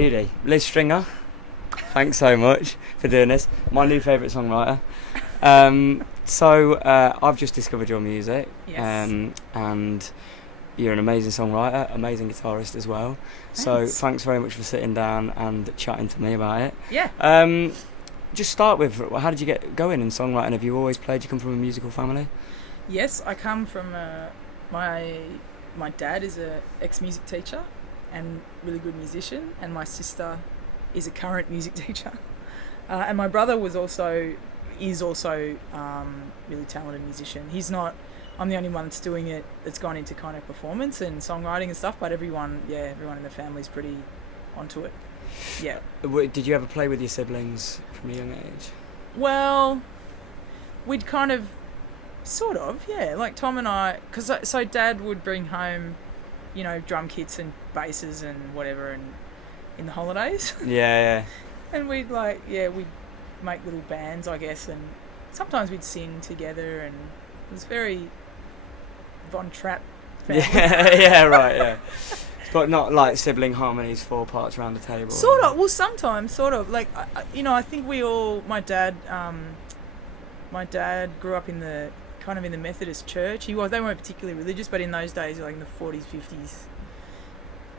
Beauty. Liz Stringer, thanks so much for doing this. My new favourite songwriter. I've just discovered your music. Yes. And you're an amazing songwriter, amazing guitarist as well. Thanks. So thanks very much for sitting down and chatting to me about it. Yeah. Just start with, how did you get going in songwriting? Have you always played? You come from a musical family? Yes, I come from my dad is a ex-music teacher and really good musician, and my sister is a current music teacher. And my brother is also really talented musician. I'm the only one that's doing it, that's gone into kind of performance and songwriting and stuff, but everyone in the family's pretty onto it. Yeah. Did you ever play with your siblings from a young age? Well, we'd kind of, sort of, yeah. Like Tom and I, so Dad would bring home, drum kits and basses and whatever, and in the holidays. Yeah. And we'd we'd make little bands, I guess, and sometimes we'd sing together, and it was very Von Trapp family. Yeah, right, yeah. But not like sibling harmonies, 4 parts around the table. Sort of. Well, sometimes, sort of. Like, I think my dad grew up in the Methodist church. They weren't particularly religious, but in those days, like in the 40s, 50s,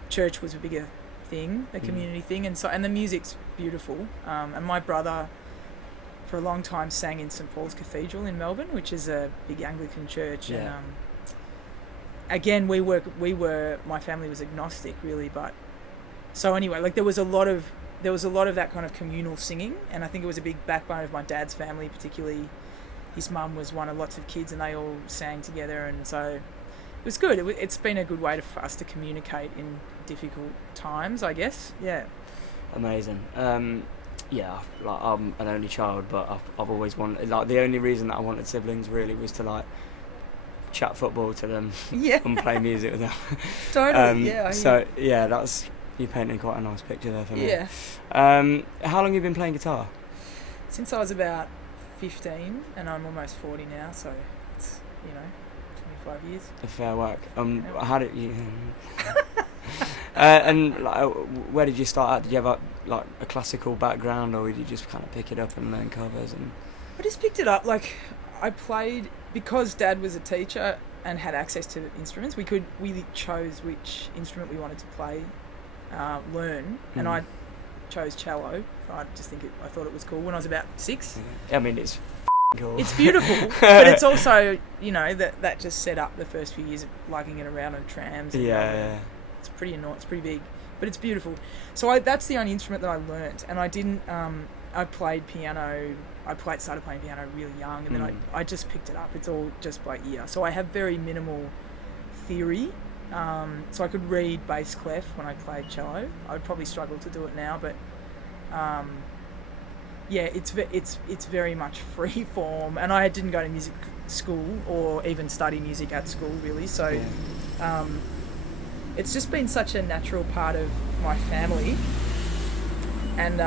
church was a bigger thing, a community thing, and the music's beautiful. And my brother, for a long time, sang in St Paul's Cathedral in Melbourne, which is a big Anglican church. Yeah. And again, my family was agnostic, really, but so anyway, like there was a lot of that kind of communal singing, and I think it was a big backbone of my dad's family, particularly. His mum was one of lots of kids, and they all sang together, and so it was good. It's been a good way for us to communicate in difficult times, I guess. Yeah. Amazing. Yeah, like I'm an only child, but I've always wanted, like, the only reason that I wanted siblings really was to like chat football to them and play music with them. Totally. That's, you painted quite a nice picture there for me. Yeah. How long have you been playing guitar? Since I was about 15, and I'm almost 40 now, so it's 25 years. A fair work. How did you? And like, where did you start at? Did you have a classical background, or did you just kind of pick it up and learn covers? And I just picked it up. Like, I played because Dad was a teacher and had access to instruments. We chose which instrument we wanted to play, learn, and I chose cello. I thought it was cool when I was about 6. I mean, it's cool. It's beautiful, but it's also that just set up the first few years of lugging it around on trams. Yeah. It's pretty annoying. It's pretty big, but it's beautiful. So that's the only instrument that I learnt, and I didn't. I played piano. Started playing piano really young, and then I just picked it up. It's all just by ear. So I have very minimal theory. So I could read bass clef when I played cello. I would probably struggle to do it now, but it's very much free form. And I didn't go to music school or even study music at school, really. So it's just been such a natural part of my family, and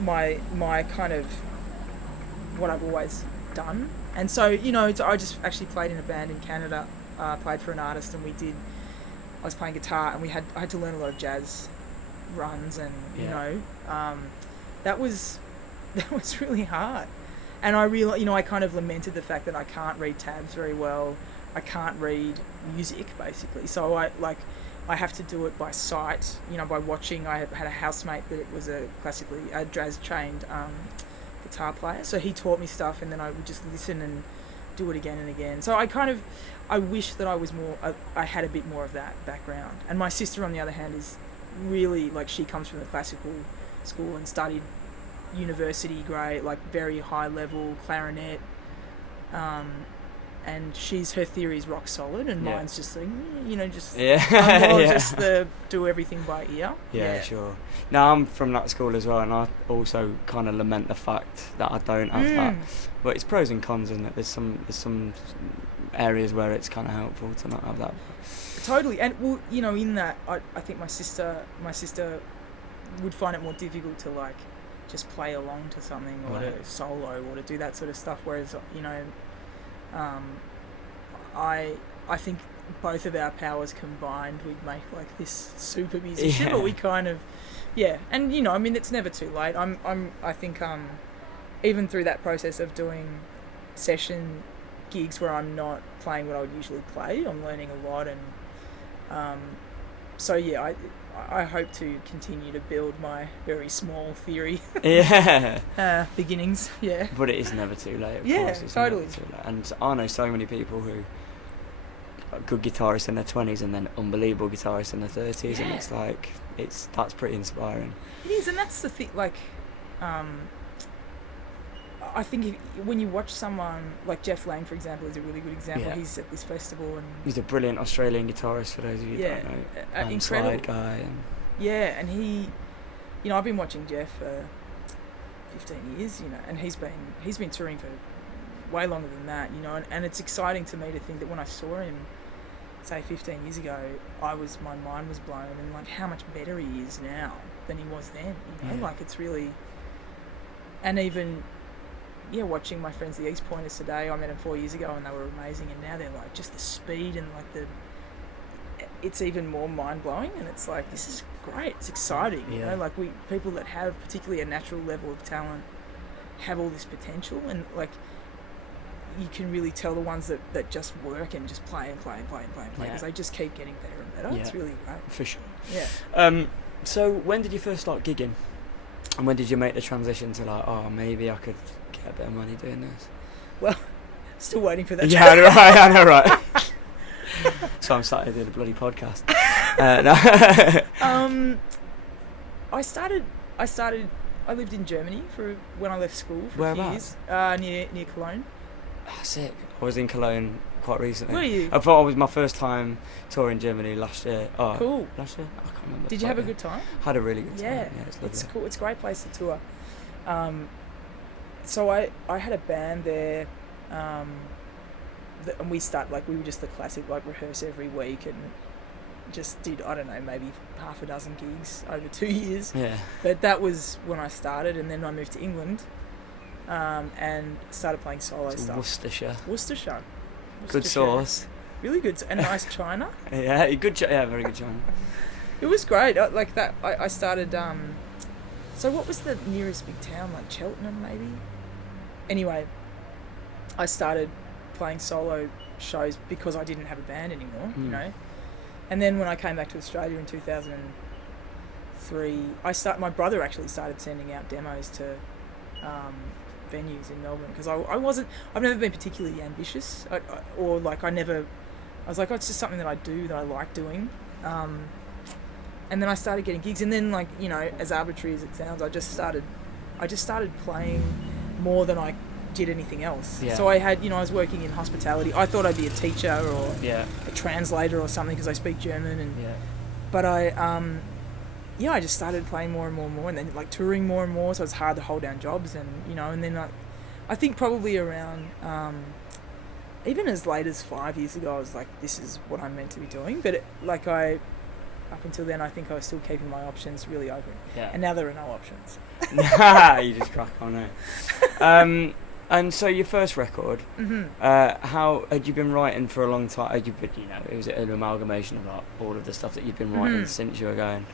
my kind of what I've always done. And so I just actually played in a band in Canada. Played for an artist, and I was playing guitar, and I had to learn a lot of jazz runs, and that was really hard. And I realized, I kind of lamented the fact that I can't read tabs very well. I can't read music, basically. So I have to do it by sight, by watching. I had a housemate that was a jazz trained guitar player, so he taught me stuff, and then I would just listen and do it again and again. So I wish that I was more, I had a bit more of that background. And my sister, on the other hand, is really, like, she comes from the classical school and studied university grade, like very high level clarinet, and her theory is rock solid, and mine's just like, just the do everything by ear. Yeah, sure. Now, I'm from that school as well, and I also kind of lament the fact that I don't have that. But it's pros and cons, isn't it? There's some areas where it's kind of helpful to not have that. Totally. And well, in that, I think my sister would find it more difficult to like just play along to something, or to solo, or to do that sort of stuff, whereas I think both of our powers combined, we'd make like this super musician. Yeah. But we kind of, yeah. And you know, I mean, it's never too late. I think even through that process of doing session gigs where I'm not playing what I would usually play, I'm learning a lot, and so yeah, I hope to continue to build my very small theory. Yeah. Beginnings, yeah. But it is never too late, of Yeah, course. It's totally. Never too late. And I know so many people who are good guitarists in their 20s and then unbelievable guitarists in their 30s, and it's like, that's pretty inspiring. It is, and that's the thing, like, I think when you watch someone like Jeff Lang, for example, is a really good example. Yeah. He's at this festival, and He's a brilliant Australian guitarist, for those of you who don't know. incredible slide guy. And yeah, and he, you know, I've been watching Jeff for 15 years, you know, and he's been touring for way longer than that, you know, and it's exciting to me to think that when I saw him, say 15 years ago, my mind was blown, and like how much better he is now than he was then, you know, like it's really, and even, yeah, watching my friends the East Pointers today, I met them 4 years ago and they were amazing, and now they're like just the speed and like it's even more mind-blowing, and it's like, this is great, it's exciting, you know, like people that have particularly a natural level of talent have all this potential, and like you can really tell the ones that just work and just play because they just keep getting better and better. It's really great. For sure. Yeah. So when did you first start gigging? And when did you make the transition to like, oh, maybe I could get a bit of money doing this? Well, still waiting for that. Yeah, I know, right. So I'm starting to do the bloody podcast. No. I lived in Germany when I left school for a few years. Near Cologne. Oh, sick. I was in Cologne quite recently. Were you? I thought it was my first time touring Germany last year. Oh, cool. Last year? I can't remember. Did you have a good time? Had a really good time. Yeah, It's lovely. it's cool. It's a great place to tour. So I had a band there, and we were just the classic, like, rehearse every week and just did, I don't know, maybe half a dozen gigs over 2 years. Yeah. But that was when I started, and then I moved to England and started playing solo stuff. Worcestershire. Good sauce. Really good, and nice china. Yeah, very good china. It was great. Like that, I started. So what was the nearest big town? Like Cheltenham, maybe. Anyway, I started playing solo shows because I didn't have a band anymore, you know. And then when I came back to Australia in 2003, my brother actually started sending out demos to venues in Melbourne, because I've never been particularly ambitious, I was like, oh, it's just something that I do, that I like doing. And then I started getting gigs, and then, like, you know, as arbitrary as it sounds, I just started playing more than I did anything else. Yeah. So I was working in hospitality. I thought I'd be a teacher or a translator or something, because I speak German, but I just started playing more and more and more, and then like touring more and more, so it's hard to hold down jobs, and you know, and then I think probably around even as late as 5 years ago, I was like, this is what I'm meant to be doing, but up until then, I think I was still keeping my options really open. Yeah. And now there are no options. You just crack on it. And so your first record, how had you been writing for a long time? It was an amalgamation of like all of the stuff that you've been writing since you were going.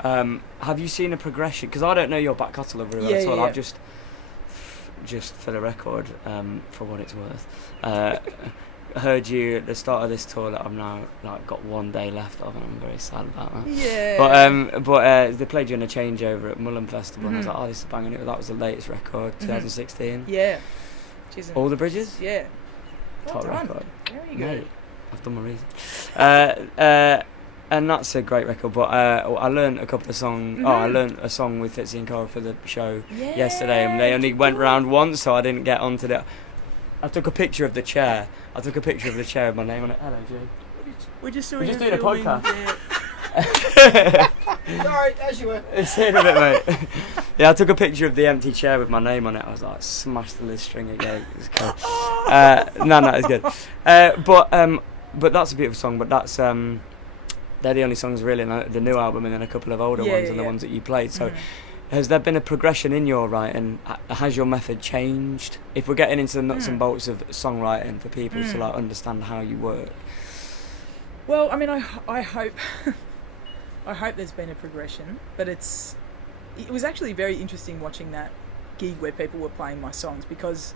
Have you seen a progression? Because I don't know your back catalogue very well at all. I've just for the record, for what it's worth, heard you at the start of this tour that I've now like got 1 day left of, and I'm very sad about that. Yeah. But they played you in a changeover at Woodford Festival, and I was like, oh, this is banging it. That was the latest record, 2016. Yeah. All the Bridges? Yeah. Top done. record. Very good. Mate, I've done my reason. And that's a great record, but I learned a couple of songs. I learned a song with Fitzy and Cora for the show yesterday, and they only went round once, so I didn't get onto that. I took a picture of the chair. With my name on it. Hello, Jay. We're just doing a podcast. Yeah. Sorry, as you were. It's in a bit, mate. Yeah, I took a picture of the empty chair with my name on it. I was like, smashed the list string again. It was cool. No, it's good. But that's a beautiful song. But that's they're the only songs really in the new album, and then a couple of older ones, and the ones that you played. So, has there been a progression in your writing? Has your method changed? If we're getting into the nuts and bolts of songwriting for people to like understand how you work. Well, I mean, I hope I hope there's been a progression, but it was actually very interesting watching that gig where people were playing my songs, because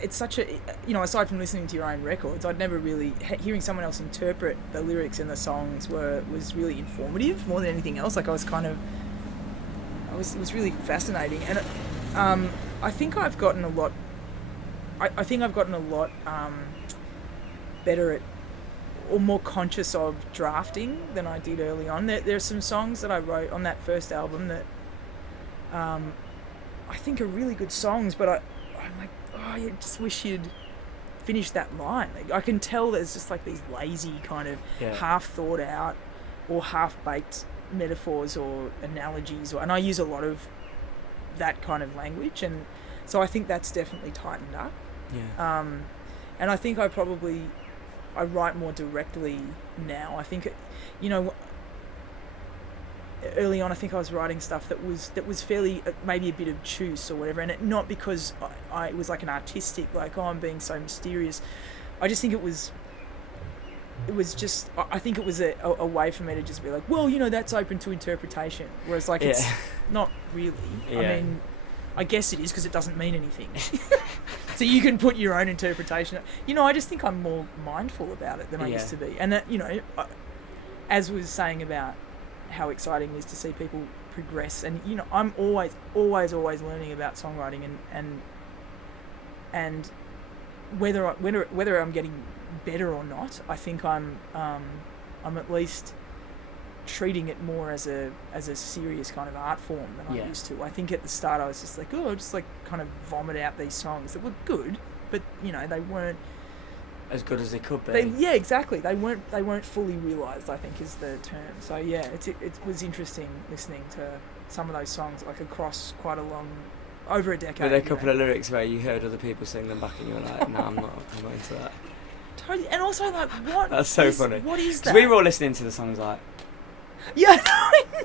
it's such a, aside from listening to your own records, I'd never really, hearing someone else interpret the lyrics in the songs was really informative more than anything else. Like, it was really fascinating. And I think I've gotten a lot, better at, or more conscious of drafting than I did early on. There are some songs that I wrote on that first album that I think are really good songs, but I'm like, I just wish you'd finish that line. Like, I can tell there's just like these lazy kind of half thought out or half baked metaphors or analogies, and I use a lot of that kind of language, and so I think that's definitely tightened up. And I think I write more directly now. I think, early on, I think I was writing stuff that was fairly, maybe a bit obtuse or whatever, and not because it was like an artistic, like, I'm being so mysterious. I just think it was just, I think it was a way for me to just be like, well, that's open to interpretation, whereas like it's not really. I mean, I guess it is, because it doesn't mean anything. So you can put your own interpretation. I just think I'm more mindful about it than I used to be. And that, as we was saying about how exciting it is to see people progress, and I'm always learning about songwriting, and whether I'm getting better or not, I think I'm at least treating it more as a serious kind of art form than I used to. I think at the start I was just like, just like kind of vomit out these songs that were good, but they weren't as good as they could be. Exactly. They weren't fully realised, I think is the term. So it was interesting listening to some of those songs, like across quite a long, over a decade. Were there a couple of lyrics where you heard other people sing them back and you were like, no, I'm not into that? Totally. And also, like, what? That's so funny. What is that? Because we were all listening to the songs like, yeah,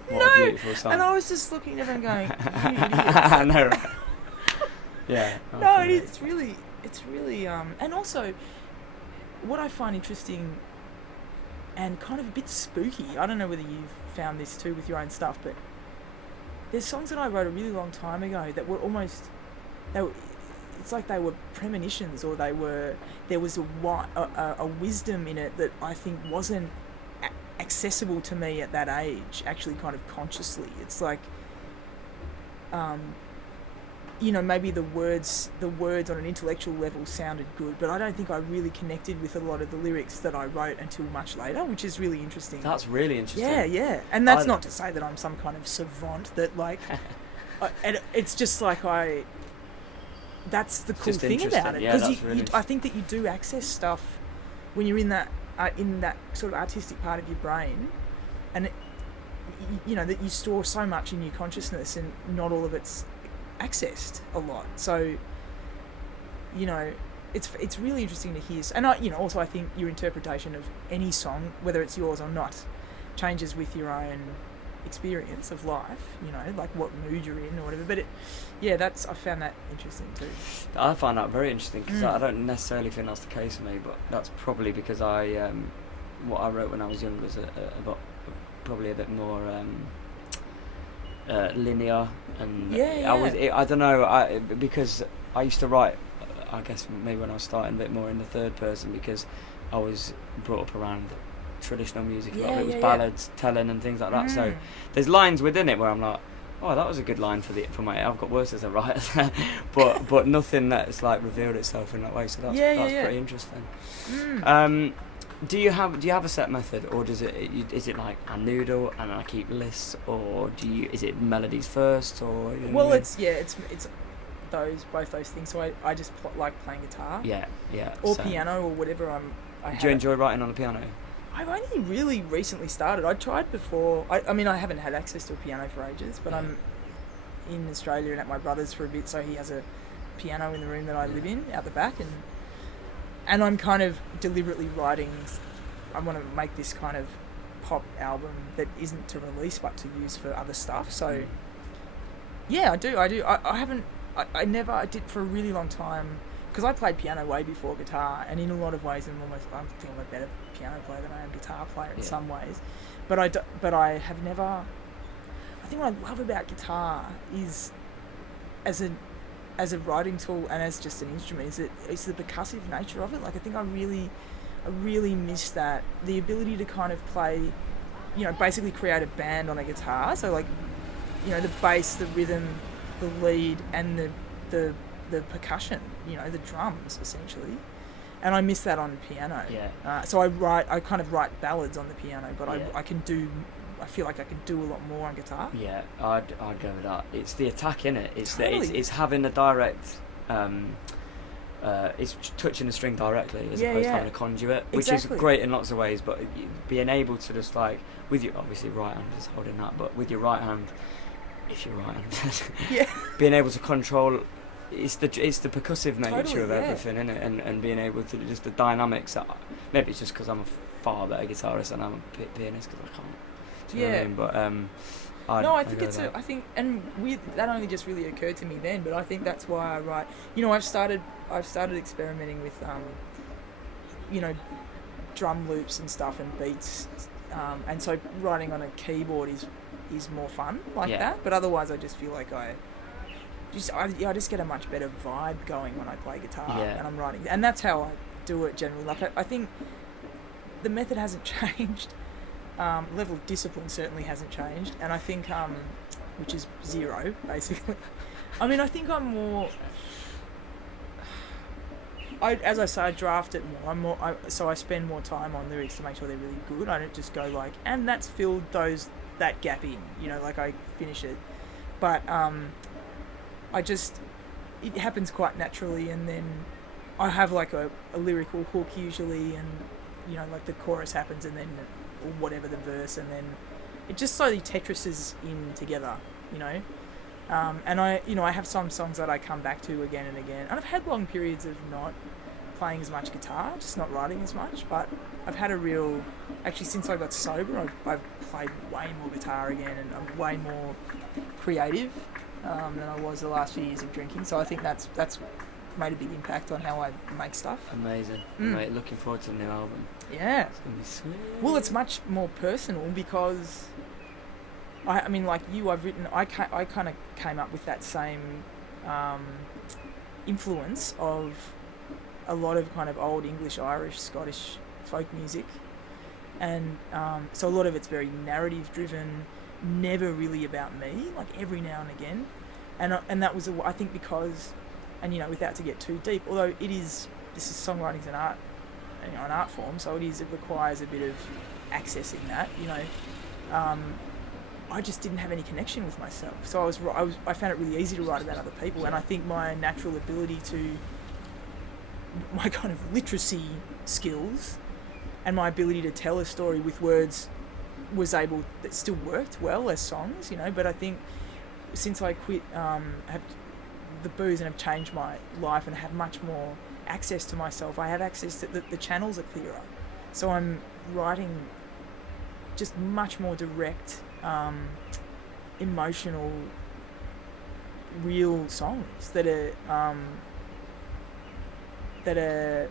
what a beautiful song. And I was just looking at them going, you idiot. I know, right? Yeah. No, it's really, and also, what I find interesting and kind of a bit spooky, I don't know whether you've found this too with your own stuff, but there's songs that I wrote a really long time ago that were it's like they were premonitions, or there was a wisdom in it that I think wasn't accessible to me at that age, actually, kind of consciously. It's like, maybe the words on an intellectual level sounded good, but I don't think I really connected with a lot of the lyrics that I wrote until much later, which is really interesting. That's really interesting. Yeah. And that's not to say that I'm some kind of savant that, like, and it's just like that's the cool thing about it, because I think that you do access stuff when you're in that sort of artistic part of your brain, and that you store so much in your consciousness, and not all of it's accessed a lot. So it's really interesting to hear. And also I think your interpretation of any song, whether it's yours or not, changes with your own experience of life, like what mood you're in or whatever. But I found that interesting too. I find that very interesting, because I don't necessarily think that's the case for me, but that's probably because what I wrote when I was young was probably a bit more linear, and I don't know, because I used to write, I guess maybe when I was starting, a bit more in the third person, because I was brought up around traditional music. A lot of it was ballads, telling and things like that. So there's lines within it where I'm like, oh, that was a good line for my. I've got worse as a writer, but nothing that's like revealed itself in that way. So that's pretty interesting. Do you have a set method, or is it like a noodle and I keep lists, or is it melodies first, or? Well, it's both those things. So I just like playing guitar. Or same. Piano or whatever. Do you enjoy writing on the piano? I've only really recently started. I tried before. I mean, I haven't had access to a piano for ages, but I'm in Australia and at my brother's for a bit, so he has a piano in the room that I live in out the back, and I'm kind of deliberately writing. I want to make this kind of pop album that isn't to release but to use for other stuff. So I do. I did for a really long time. because I played piano way before guitar, and in a lot of ways I think I'm a better piano player than I am guitar player in some ways, but I have never. I think what I love about guitar is as a writing tool and as just an instrument is it's the percussive nature of it. Like I think I really miss that, the ability to kind of play, you know, basically create a band on a guitar. So like, you know, the bass, the rhythm, the lead, and the percussion, you know, the drums essentially. And I miss that on the piano. Yeah. So I kind of write ballads on the piano, but I feel like I can do a lot more on guitar. Yeah, I'd go with that. It's the attack in it. It's Totally. it's having a direct. It's touching the string directly as opposed to having a conduit, which is great in lots of ways. But being able to just like with your obviously right hand is holding that, but with your right hand, if you're right handed, being able to control. It's the percussive nature of everything, isn't it? And being able to just the dynamics. Maybe it's just because I'm a far better guitarist than I'm a pianist because I can't. Do you know what I mean? But I think that only just really occurred to me then. But I think that's why I write. You know, I've started experimenting with you know, drum loops and stuff and beats, and so writing on a keyboard is more fun like that. But otherwise, I just feel like I just get a much better vibe going when I play guitar and I'm writing, and that's how I do it generally. Like I think the method hasn't changed. Level of discipline certainly hasn't changed, and I think which is 0 basically. I mean, I think I'm more. As I say, I draft it more. So I spend more time on lyrics to make sure they're really good. I don't just go like, and that's filled that gap in. You know, like I finish it, but it happens quite naturally, and then I have like a lyrical hook usually, and you know, like the chorus happens, and then or whatever the verse, and then it just slowly Tetrises in together, you know. And I have some songs that I come back to again and again, and I've had long periods of not playing as much guitar, just not writing as much, but I've had actually since I got sober, I've played way more guitar again, and I'm way more creative than I was the last few years of drinking. So I think that's made a big impact on how I make stuff. Amazing. Mate, looking forward to the new album. Yeah. It's going to be sweet. Well, it's much more personal because, I mean, like you, I kind of came up with that same influence of a lot of kind of old English, Irish, Scottish folk music. And so a lot of it's very narrative driven, never really about me, like every now and again. And that was, I think, because... And, you know, without to get too deep, although this is songwriting's an art, you know, an art form, so it requires a bit of accessing that, you know. I just didn't have any connection with myself, so I found it really easy to write about other people, and I think my natural ability my kind of literacy skills, and my ability to tell a story with words that still worked well as songs, you know. But I think since I quit, the booze and have changed my life and have much more access to myself. I have access to the channels are clearer, so I'm writing just much more direct, emotional, real songs that are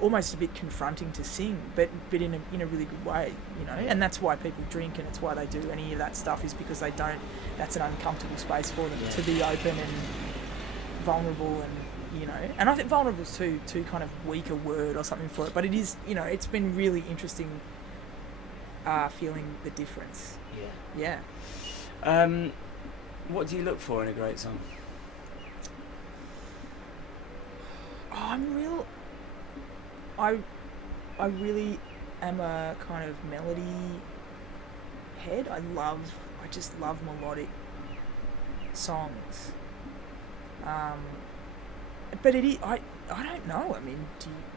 almost a bit confronting to sing, but in a really good way, you know. And that's why people drink, and it's why they do any of that stuff, is because that's an uncomfortable space for them to be open and vulnerable, and you know, and I think vulnerable is too kind of weak a word or something for it, but it is, you know, it's been really interesting feeling the difference. Yeah. What do you look for in a great song? I really am a kind of melody head. I just love melodic songs. But I don't know. I mean,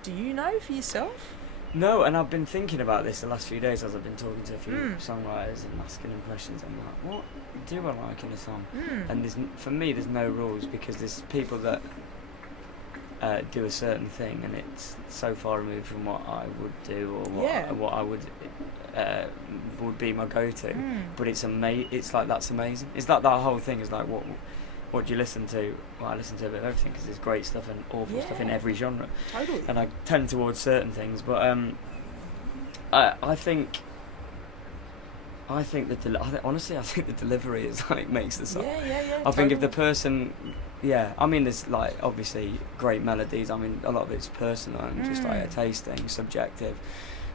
do you know for yourself? No, and I've been thinking about this the last few days as I've been talking to a few songwriters and asking them questions. I'm like, what do I like in a song? And for me, there's no rules, because there's people that do a certain thing, and it's so far removed from what I would do or what I would be my go-to. But it's like, that's amazing. It's like that whole thing is like, what what do you listen to? Well, I listen to a bit of everything because there's great stuff and awful stuff in every genre. Totally. And I tend towards certain things, but I think honestly, I think the delivery is like makes the song. Yeah. I think if the person, I mean, there's like obviously great melodies. I mean, a lot of it's personal and just like a taste thing, subjective.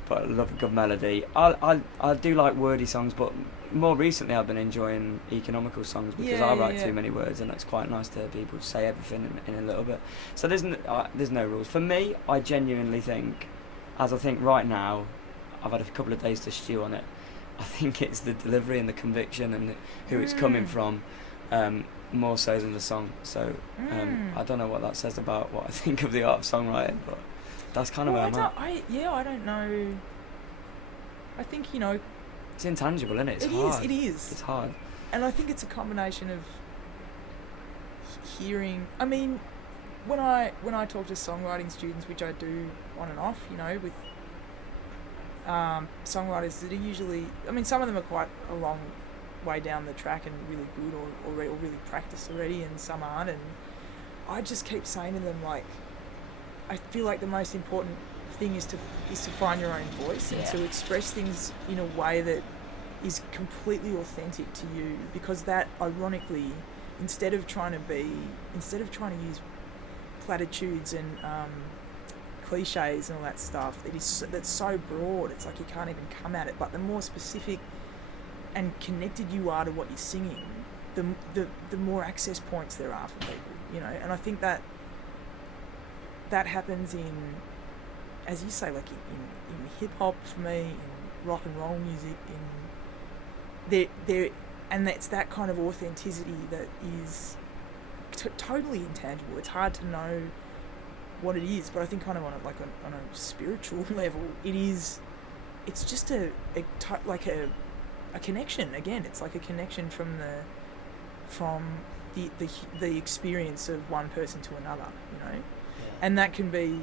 But I love a good melody. I do like wordy songs, but more recently I've been enjoying economical songs because I write too many words, and it's quite nice to hear people say everything in a little bit. So there's no rules. For me, I genuinely think, as I think right now, I've had a couple of days to stew on it. I think it's the delivery and the conviction and who it's coming from, more so than the song. So I don't know what that says about what I think of the art of songwriting, but that's kind of where I'm at. I don't know. I think, it's intangible, isn't it? It's hard. It is. It's hard. And I think it's a combination of hearing. I mean, when I talk to songwriting students, which I do on and off, with songwriters that are usually, I mean, some of them are quite a long way down the track and really good or really practiced already, and some aren't. And I just keep saying to them, like, I feel like the most important thing is to find your own voice and to express things in a way that is completely authentic to you, because that, ironically, instead of trying to use platitudes and cliches and all that stuff, that's so broad, it's like you can't even come at it. But the more specific and connected you are to what you're singing, the more access points there are for people, And I think that happens in, as you say, like in hip hop for me, in rock and roll music, and that's that kind of authenticity that is totally intangible. It's hard to know what it is, but I think kind of on a spiritual level, it's just a connection. Again, it's like a connection from the experience of one person to another, and that can be,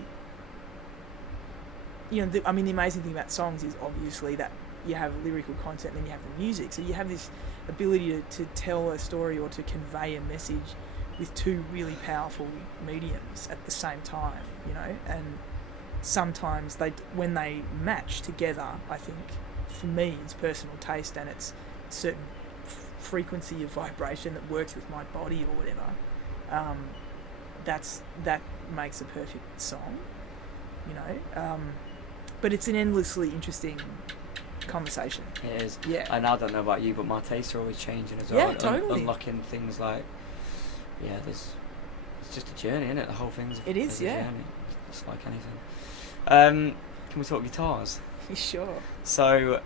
the amazing thing about songs is obviously that you have lyrical content and then you have the music, so you have this ability to tell a story or to convey a message with two really powerful mediums at the same time, and sometimes when they match together, I think for me it's personal taste and it's a certain frequency of vibration that works with my body or whatever, that makes a perfect song, but it's an endlessly interesting conversation. It is. Yeah. And I don't know about you, but my tastes are always changing as well. Yeah, totally. Unlocking things like, it's just a journey, isn't it? The whole thing's a journey. It's like anything. Can we talk guitars? Sure. So,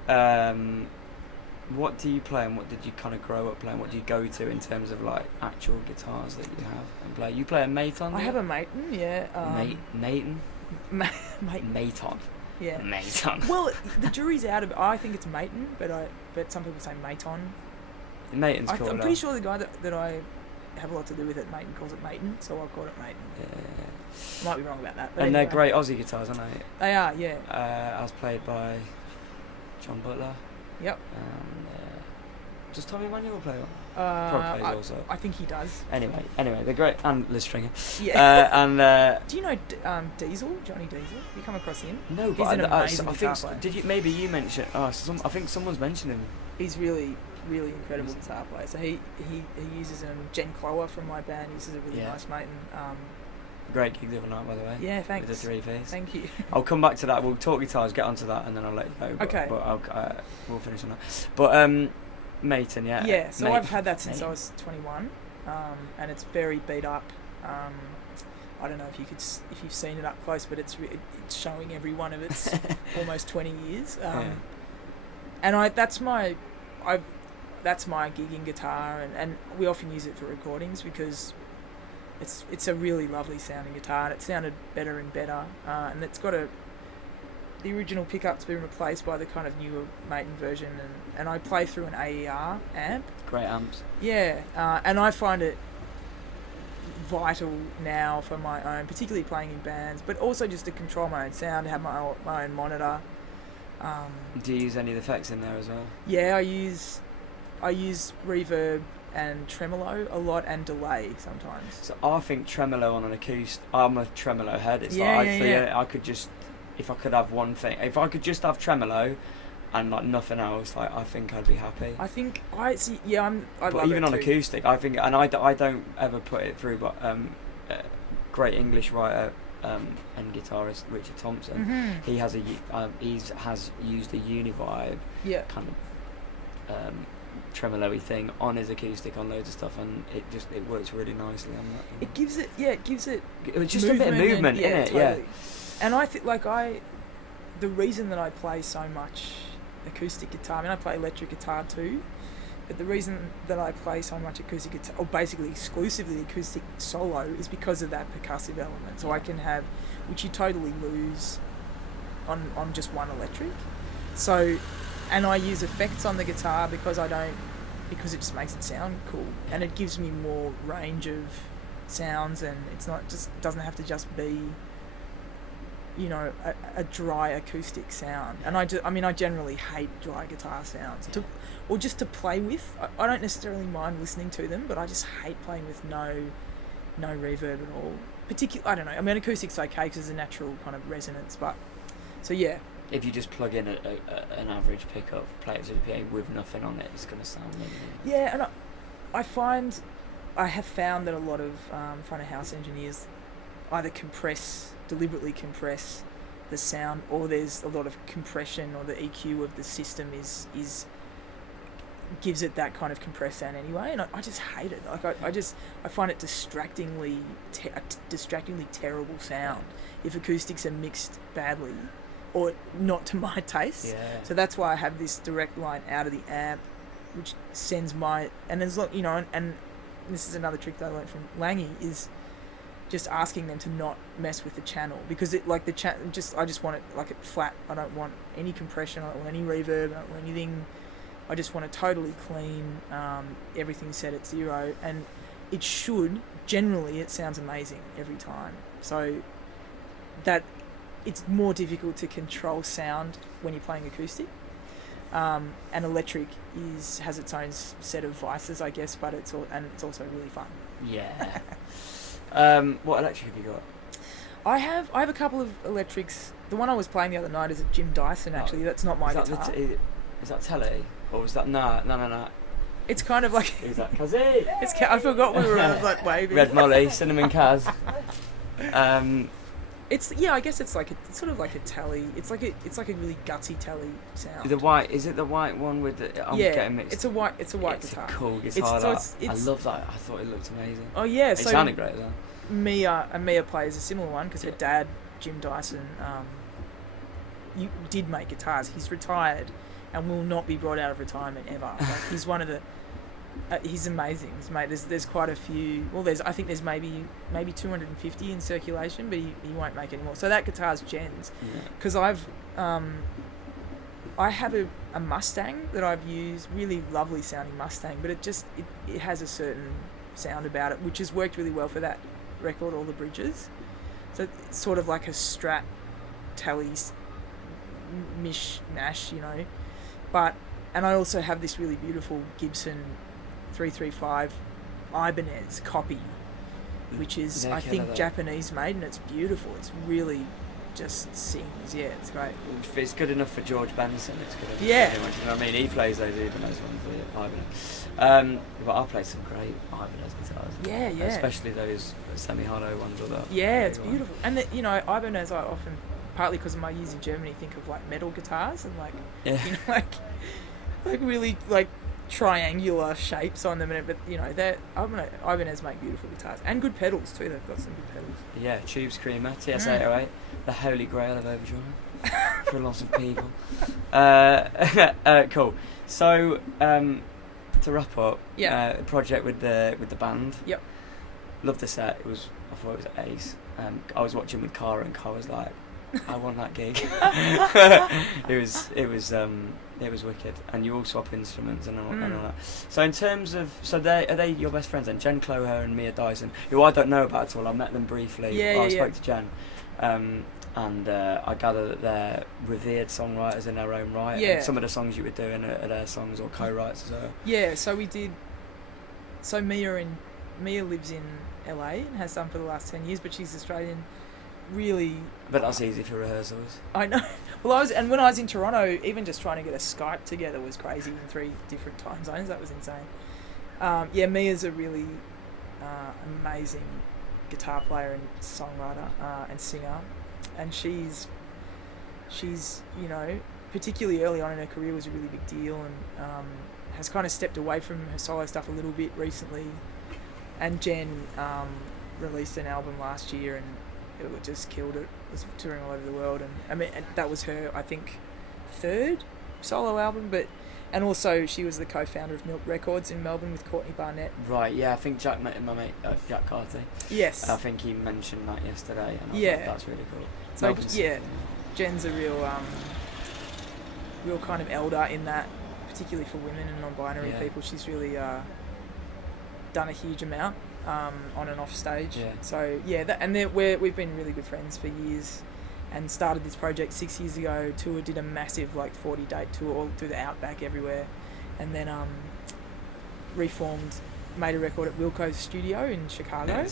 what do you play and what did you kind of grow up playing? What do you go to in terms of like actual guitars that you have and play? You play a Maton? I have a Maton, yeah. Maton? Maton. Yeah. Maton. Well, the jury's out of it. I think it's Maton, but some people say Maton. Maton's cool. I'm pretty sure the guy that I have a lot to do with it, Maton, calls it Maton, so I'll call it Maton. Yeah. Might be wrong about that. But and anyway. They're great Aussie guitars, aren't they? They are, yeah. I was played by John Butler. Yep. Does Tommy Manuel play on? Probably plays also. I think he does. Anyway, they're great. And Liz Stringer. Yeah. Do you know Diesel, Johnny Diesel? You come across him? No, he's an amazing guitar player. Did you? Maybe you mentioned. I think someone's mentioned him. He's really, really incredible guitar player. So he uses Jen Clower from my band uses a really nice Maton. Great gig the other night, by the way. Yeah, thanks. With the 3-piece. Thank you. I'll come back to that. We'll talk guitars, get onto that, and then I'll let you go. Okay. But we'll finish on that. But Maton, yeah. Yeah. So I've had that since I was 21, and it's very beat up. I don't know if you've seen it up close, but it's showing every one of its almost 20 years. And that's my gigging guitar, and we often use it for recordings because it's a really lovely sounding guitar, and it sounded better and better, and it's got the original pickup's been replaced by the kind of newer Maton version, and I play through an AER amp. Great amps. Yeah, and I find it vital now for my own, particularly playing in bands, but also just to control my own sound, to have my own monitor. Do you use any of the effects in there as well? Yeah, I use reverb and tremolo a lot, and delay sometimes. So I think tremolo on an acoustic. I'm a tremolo head. It's Yeah, like yeah, I feel yeah. I could just, if I could have one thing, if I could just have tremolo, and like nothing else, like I think I'd be happy. I think I see. Yeah, I But love even it on too. acoustic, I think, and I don't ever put it through. But great English writer and guitarist Richard Thompson, Mm-hmm. he has has used a Univibe Yeah. kind of tremolo-y thing on his acoustic on loads of stuff, and it works really nicely on that. It gives it. Yeah, it gives it. It's just a bit of movement in it, totally. And I think the reason that I play so much acoustic guitar, I mean I play electric guitar too, but the reason that I play so much acoustic guitar, or basically exclusively acoustic solo, is because of that percussive element. So I can have, which you totally lose on just one electric. So, and I use effects on the guitar because it just makes it sound cool, and it gives me more range of sounds, and it's not just, doesn't have to just be, you know, a dry acoustic sound. And I generally hate dry guitar sounds, or just to play with. I don't necessarily mind listening to them, but I just hate playing with no reverb at all. I don't know. I mean, acoustic's okay because there's a natural kind of resonance, but so yeah. If you just plug in an average pickup, play it to the PA with nothing on it, it's going to sound lovely. Yeah, and I have found that a lot of front of house engineers either deliberately compress the sound, or there's a lot of compression, or the EQ of the system is gives it that kind of compressed sound anyway, and I just hate it. Like I find it distractingly terrible sound if acoustics are mixed badly or not to my taste. Yeah. So that's why I have this direct line out of the amp, which sends and there's, you know, and this is another trick that I learned from Langy, is just asking them to not mess with the channel, because it, like, I just want it like it flat. I don't want any compression, I don't want any reverb, I don't want anything. I just want it totally clean, everything set at 0, and it sounds amazing every time. So that it's more difficult to control sound when you're playing acoustic. And electric has its own set of vices, I guess, but it's also really fun. Yeah. What electric have you got? I have a couple of electrics. The one I was playing the other night is a Jim Dyson. Actually, that's not my guitar. Is that telly, or was that no? It's kind of like. Who's that? Kazzy. I forgot we were like waving. Red Molly, Cinnamon Kaz. I guess it's sort of like a telly. It's like a really gutsy telly sound. Is it the white one with the? Getting mixed. It's a white guitar. It's a cool guitar. I love that. I thought it looked amazing. Oh yeah, it sounded great though. Mia plays a similar one because her dad, Jim Dyson, did make guitars. He's retired and will not be brought out of retirement ever. Like, he's one of the. He's amazing. There's quite a few. Well, I think there's maybe 250 in circulation, but he won't make any more. So that guitar's Jen's, because I have a Mustang that I've used, really lovely sounding Mustang, but it has a certain sound about it which has worked really well for that record, all the bridges. So it's sort of like a Strat Tele mishmash, you know. And I also have this really beautiful Gibson 335 Ibanez copy, which is, I think, Japanese made, and it's beautiful. It's really just sings. Yeah, it's great. If it's good enough for George Benson, it's good enough. Yeah. For anyone, you know what I mean? He plays those Ibanez ones, the Ibanez. But I play some great Ibanez guitars. Yeah. Especially those semi-hollow ones or that. Yeah, it's beautiful. And Ibanez, I often, partly because of my years in Germany, think of like metal guitars and you know, like really like triangular shapes on them, but you know, Ibanez make beautiful guitars and good pedals too. They've got some good pedals. Yeah, Tube Screamer TS808, the holy grail of overdrive for lots of people. Cool. So to wrap up, project with the band. Yep. Loved the set. I thought it was ace. I was watching with Cara, and Cara was like, I want that gig. It was wicked, and you all swap instruments and all that. So in terms of, are they your best friends then? Jen Cloher and Mia Dyson, who I don't know about at all. I met them briefly. I spoke to Jen, and I gather that they're revered songwriters in their own right. Yeah. And some of the songs you were doing are their songs or co-writes as well. Yeah. So we did. so Mia lives in LA and has done for the last 10 years, but she's Australian. Really. But that's easy for rehearsals. I know. Well, when I was in Toronto, even just trying to get a Skype together was crazy in 3 different time zones. That was insane. Mia's a really amazing guitar player and songwriter and singer, and she's particularly early on in her career was a really big deal, and has kind of stepped away from her solo stuff a little bit recently. And Jen released an album last year, and it just killed it. It was touring all over the world, and that was her, I think, 3rd solo album. And also she was the co-founder of Milk Records in Melbourne with Courtney Barnett. Right, yeah, I think Jack met my mate Jack Carty. Yes. I think he mentioned that yesterday, and I thought that's really cool. So Jen's a real kind of elder in that, particularly for women and non-binary people. She's really done a huge amount on and off stage. Yeah. So we've been really good friends for years, and started this project 6 years ago. Did a massive 40-date tour all through the outback everywhere, and then reformed, made a record at Wilco's studio in Chicago.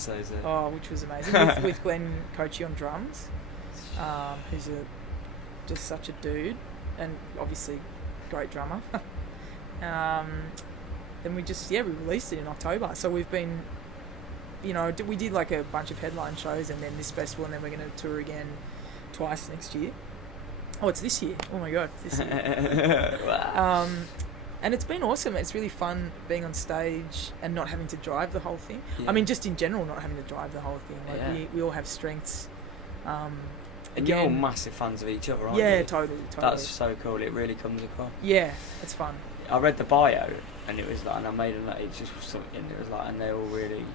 Which was amazing with Glenn Cochie on drums, who's just such a dude, and obviously great drummer. Then we released it in October. So we've been, we did a bunch of headline shows, and then this festival, and then we're going to tour again twice next year. Oh, it's this year. Oh my God, this year. Wow. And it's been awesome. It's really fun being on stage and not having to drive the whole thing. Yeah. I mean, just in general, not having to drive the whole thing. We all have strengths. And you're all massive fans of each other, aren't you? Yeah, totally. That's so cool. It really comes across. Yeah, it's fun. I read the bio, and it was and I made it just something. It was and they all really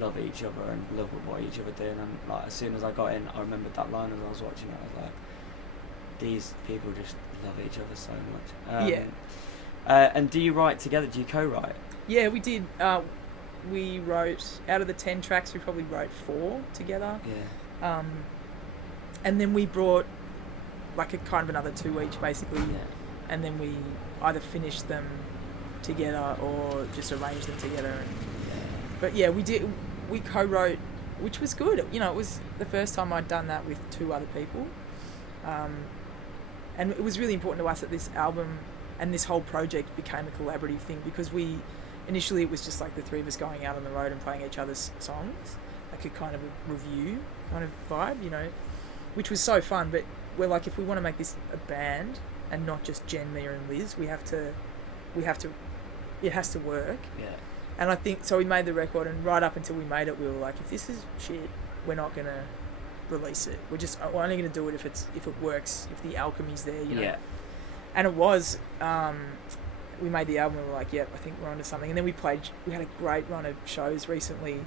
love each other and love what each other do. And as soon as I got in, I remembered that line as I was watching it. I was like, these people just love each other so much. And do you write together? Do you co-write? Yeah, we did. We wrote, out of the 10 tracks, we probably wrote 4 together. Yeah. And then we brought a kind of another 2 each, basically. Yeah. And then we either finished them together or just arranged them together. But we co-wrote, which was good. It was the first time I'd done that with 2 other people. And it was really important to us that this album and this whole project became a collaborative thing, because initially it was just the 3 of us going out on the road and playing each other's songs, a kind of a review kind of vibe, which was so fun. But we're if we want to make this a band and not just Jen, Mia and Liz, it has to work. Yeah. And I think, so we made the record, and right up until we made it, we were if this is shit, we're not going to release it. We're only going to do it if it works, if the alchemy's there, Yeah. And it was, we made the album, and we were I think we're onto something. And then we had a great run of shows recently,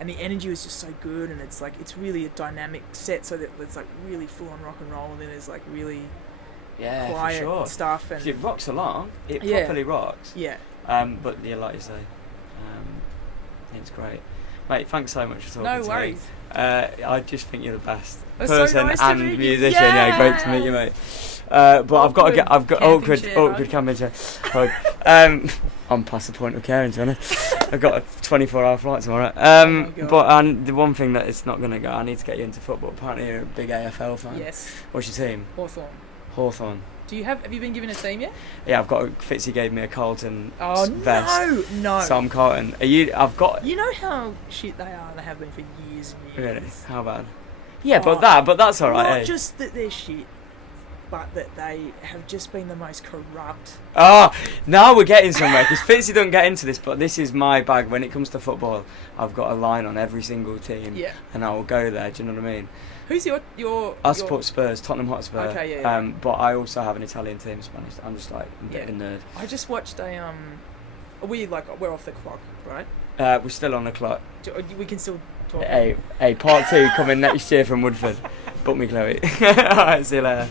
and the energy was just so good, and it's really a dynamic set, so that it's really full on rock and roll, and then there's really quiet for sure. stuff. And it rocks along. It properly rocks. Yeah. But yeah, like you say, it's great. Mate, thanks so much for talking to me. No worries. I just think you're the best It's person so nice to and meet you. musician. Yeah, great to meet you, mate. But I've got awkward camping chair. I'm past the point of caring, to be honest. I've got a 24-hour flight tomorrow. But the one thing that it's not going to go, I need to get you into football. Apparently you're a big AFL fan. Yes. What's your team? Hawthorn. Have you been given a team yet? Yeah, Fitzy gave me a Carlton vest. No. So I'm Carlton. You know how shit they are, and they have been for years and years. Really? How bad? Yeah, but that's alright. Not just that they're shit, but that they have just been the most corrupt. Now we're getting somewhere, because Fitzy don't get into this, but this is my bag. When it comes to football, I've got a line on every single team, and I will go there, do you know what I mean? Who's your I support Spurs, Tottenham Hotspur. Okay, yeah. But I also have an Italian team, Spanish. I'm just a bit of a nerd. I just watched we're off the clock, right? We're still on the clock. We can still talk. Hey, part 2 coming next year from Woodford. Book me, Chloe. Alright, see you later.